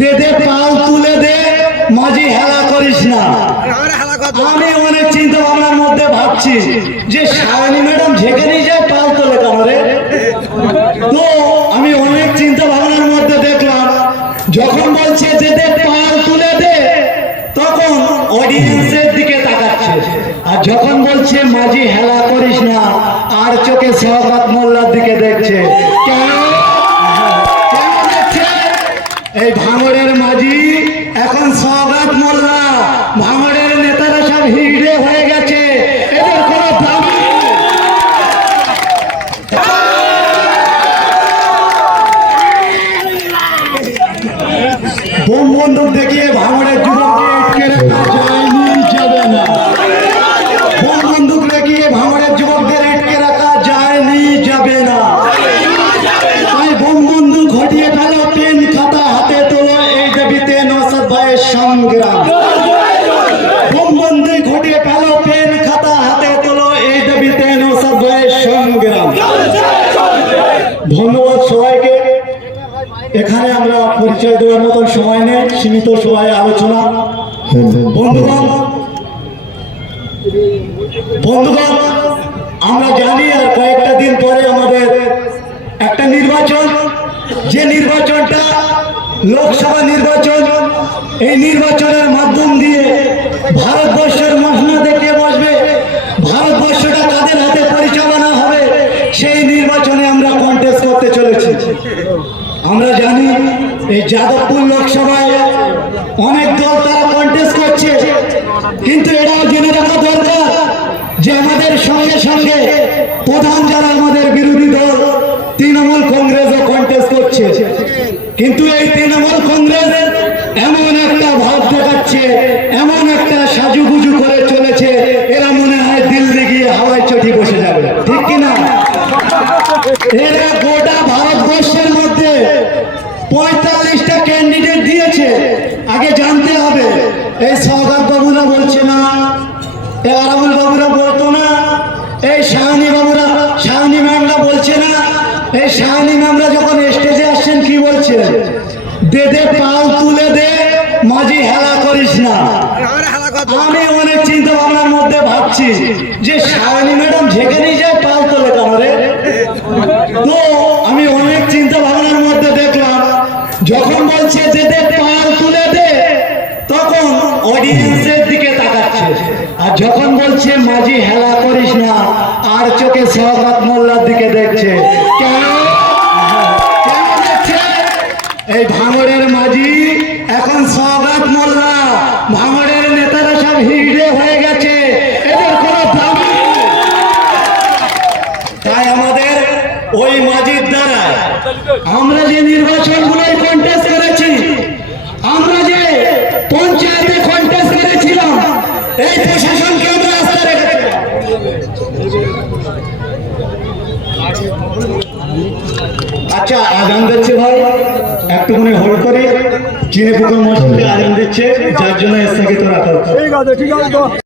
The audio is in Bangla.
দে দে পাল তুলে দে মাঝি হেলা করিস না। আমি অনেক চিন্তা ভাবনার মধ্যে ভাবছি যে সায়নী ম্যাডাম যেখানে যায় পাল তোলে কেন রে? তো আমি অনেক চিন্তা ভাবনার মধ্যে দেখলাম যখন বলছে যে দে পাল তুলে দে তখন অডিয়েন্সের দিকে তাকাচ্ছে। আর যখন বলছে মাঝি হেলা করিস না আর চোখে সহবাত মোল্লার দিকে দেখছে। কেন? এই ভাঙড়ের মাঝি এখন সৌগাত মোল্লা ভাঙড়ের নেতারা সব হিড়ে হয়ে গেছে এদের কোনো দাবি নেই। বোম বন্দুক দেখিয়ে ভাঙড়ের যুবককে আটকে রাখা যায়নি যাবে না বোম বন্দুক দেখিয়ে ভাঙড়ের যুবকদের আটকে রাখা যায়নি যাবে না তাই বোম বন্দুক ঘটিয়ে ফেলো পেন খাতা হাতে তোলো এই দাবিতে নৌসাদ ভাইয়ের সংগ্রাম বোম বন্দুক ঘটিয়ে ফেলো পেন খাতা হাতে তোলো এই দাবিতে নৌসাদ ভাইয়ের সংগ্রাম ধন্যবাদ সবাইকে এখানে আমরা পরিচয় দেওয়ার মতন সময় নেই সীমিত সময় আলোচনা বন্ধুগণ বন্ধুগণ আমরা জানি আর কয়েকটা দিন পরে আমাদের একটা নির্বাচন। যে নির্বাচনটা লোকসভা নির্বাচন, এই নির্বাচনের মাধ্যম দিয়ে ভারতবর্ষের মহনা দেখে বসবে? ভারতবর্ষটা কাদের হাতে পরিচালনা হবে? সেই নির্বাচনে আমরা কন্টেস্ট করতে চলেছি। আমরা জানি, এই যাদবপুর লোকসভায় অনেক দল তারা কন্টেস্ট করছে। কিন্তু এটাও জেনে রাখা দরকার যে আমাদের সঙ্গে সঙ্গে প্রধান যারা আমাদের বিরোধী দল তৃণমূল কংগ্রেসও কন্টেস্ট করছে কিন্তু এই তৃণমূল কংগ্রেস এমন একটা ভাব দেখাচ্ছে, এমন একটা সাজুগুজু করে চলেছে, এরা মনে হয় দিল্লি গিয়ে হাওয়ায় চটি বসে যাবে। ঠিক কিনা? এরা গোটা ভারতবর্ষের মধ্যে পঁয়তাল্লিশটা ক্যান্ডিডেট দিয়েছে। আগে জানতে হবে, এই সৌগাত বাবুরা বলছে না, এই আরামুল বাবুরা বলতো না, এই শাহানি বাবুরা, শাহানি ম্যামরা বলছে না এই শাহানি ম্যামরা যখন স্টেজে আসছেন কি বলছেন দে দে পাল তুলে দে মাঝি হেলা করিস না। আমি অনেক চিন্তা ভাবনার মধ্যে ভাবছি যে শায়নী ম্যাডাম যেখানেই যায় পাল তোলে কেন তো আমি অনেক চিন্তা ভাবনার মধ্যে দেখলাম যখন বলছে যে দে পাল তুলে দে তখন অডিয়েন্সের দিকে তাকাচ্ছে। আর যখন বলছে মাঝি হেলা করিস না আর চোখে সহবাত মোল্লার দিকে দেখছে কেন কেন দেখছে এই ভাঙড়ের মাঝি এখন তাই আমাদের ওই মাঝির দ্বারা আমরা যে নির্বাচনগুলোয় কন্টেস্ট করেছি, আমরা যে পঞ্চায়েতে কন্টেস্ট করেছিলাম, এই প্রশাসনকে আমরা আস্থা রেখেছিলাম। আচ্ছা আগাম দিচ্ছে ভাই, একটুখানি হোল্ড করি। চিনি পুকুর মসজিদে আগাম দিচ্ছে যার জন্য এসে রাখা হচ্ছে ঠিক আছে ঠিক আছে